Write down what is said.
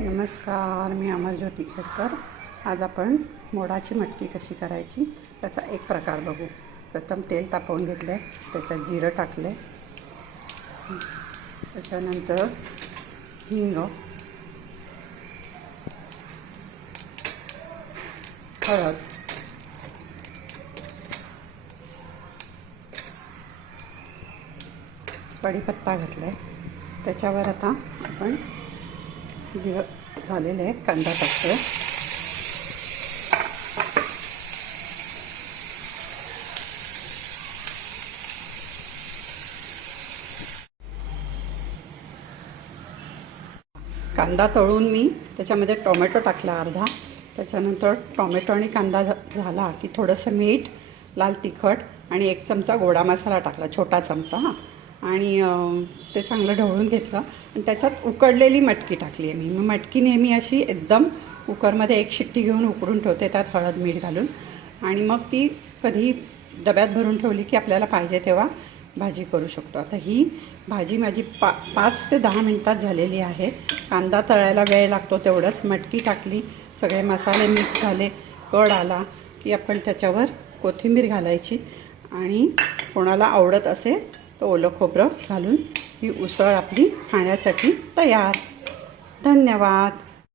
नमस्कार मी अमरज्योती खेडकर. आज आपण मोडाची मटकी कशी करायची त्याचा एक प्रकार बघू. प्रथम तेल तापवून घेतलं आहे त्याच्यात जिरं टाकले त्याच्यानंतर हिंग. हळद. कढीपत्ता घातला आहे त्याच्यावर आता आपण जे झालेलं आहे कांदा टाकतो कांदा तळून मी त्याच्यामध्ये टोमॅटो टाकला अर्धा. त्याच्यानंतर टोमॅटो आणि कांदा झा- झाला की थोडंसं मीठ लाल तिखट आणि एक चमचा गोडा मसाला टाकला छोटा चमचा हां. आणि ते चांगलं ढवळून घेतलं. आणि त्याच्यात उकडलेली मटकी टाकली आहे मी. मी मटकी नेहमी अशी एकदम कुकरमध्ये एक शिट्टी घेऊन उकडून ठेवते त्यात हळद मीठ घालून. आणि मग ती कधी डब्यात भरून ठेवली की आपल्याला पाहिजे तेव्हा भाजी करू शकतो. आता ही भाजी माझी पा पाच ते दहा मिनटात झालेली आहे. कांदा तळायला वेळ लागतो तेवढंच. मटकी टाकली सगळे मसाले मिक्स झाले कड आला की आपण त्याच्यावर कोथिंबीर घालायची. आणि कोणाला आवडत असेल तर ओलं खोबरं घालून ही उसळ आपली खाण्यासाठी तयार. धन्यवाद.